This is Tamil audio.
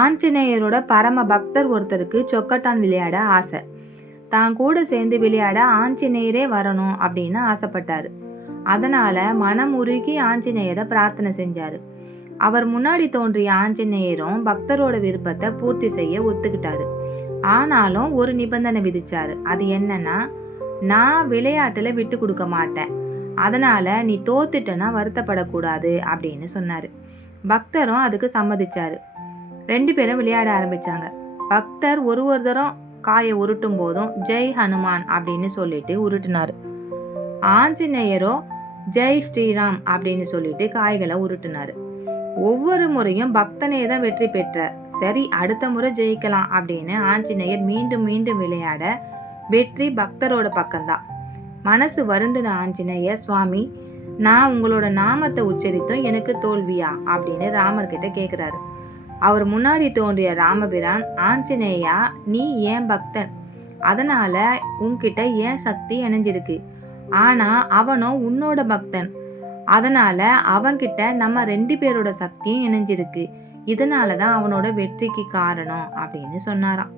ஆஞ்சநேயரோட பரம பக்தர் ஒருத்தருக்கு சொக்கட்டான் விளையாட ஆசை. தான் கூட சேர்ந்து விளையாட ஆஞ்சநேயரே வரணும் அப்படின்னு ஆசைப்பட்டாரு. அதனால மனம் உருகி ஆஞ்சநேயரை பிரார்த்தனை செஞ்சாரு. அவர் முன்னாடி தோன்றிய ஆஞ்சநேயரும் பக்தரோட விருப்பத்தை பூர்த்தி செய்ய ஒத்துக்கிட்டாரு. ஆனாலும் ஒரு நிபந்தனை விதிச்சாரு. அது என்னன்னா, நான் விளையாட்டுல விட்டு கொடுக்க மாட்டேன், அதனால நீ தோத்துட்டனா வருத்தப்படக்கூடாது அப்படின்னு சொன்னாரு. பக்தரும் அதுக்கு சம்மதிச்சாரு. 2 பேரும் விளையாட ஆரம்பிச்சாங்க. பக்தர் ஒரு தரம் காயை உருட்டும் போதும் ஜெய் ஹனுமான் அப்படின்னு சொல்லிட்டு உருட்டினாரு. ஆஞ்சநேயரோ ஜெய் ஸ்ரீராம் அப்படின்னு சொல்லிட்டு காய்களை உருட்டினாரு. ஒவ்வொரு முறையும் பக்தனே தான் வெற்றி பெற்றார். சரி, அடுத்த முறை ஜெயிக்கலாம் அப்படின்னு ஆஞ்சநேயர் மீண்டும் மீண்டும் விளையாட வெற்றி பக்தரோட பக்கம்தான். மனசு வருந்தின ஆஞ்சநேயர், சுவாமி, நான் உங்களோட நாமத்தை உச்சரித்தும் எனக்கு தோல்வியா அப்படின்னு ராமர் கிட்ட கேக்குறாரு. அவர் முன்னாடி தோன்றிய ராமபிரான், ஆஞ்சநேயா, நீ ஏன் பக்தன், அதனால உன்கிட்ட ஏன் சக்தி இணைஞ்சிருக்கு. ஆனா அவனோ உன்னோட பக்தன், அதனால அவன்கிட்ட நம்ம 2 பேரோட சக்தியும் இணைஞ்சிருக்கு. இதனாலதான் அவனோட வெற்றிக்கு காரணம் அப்படின்னு சொன்னாராம்.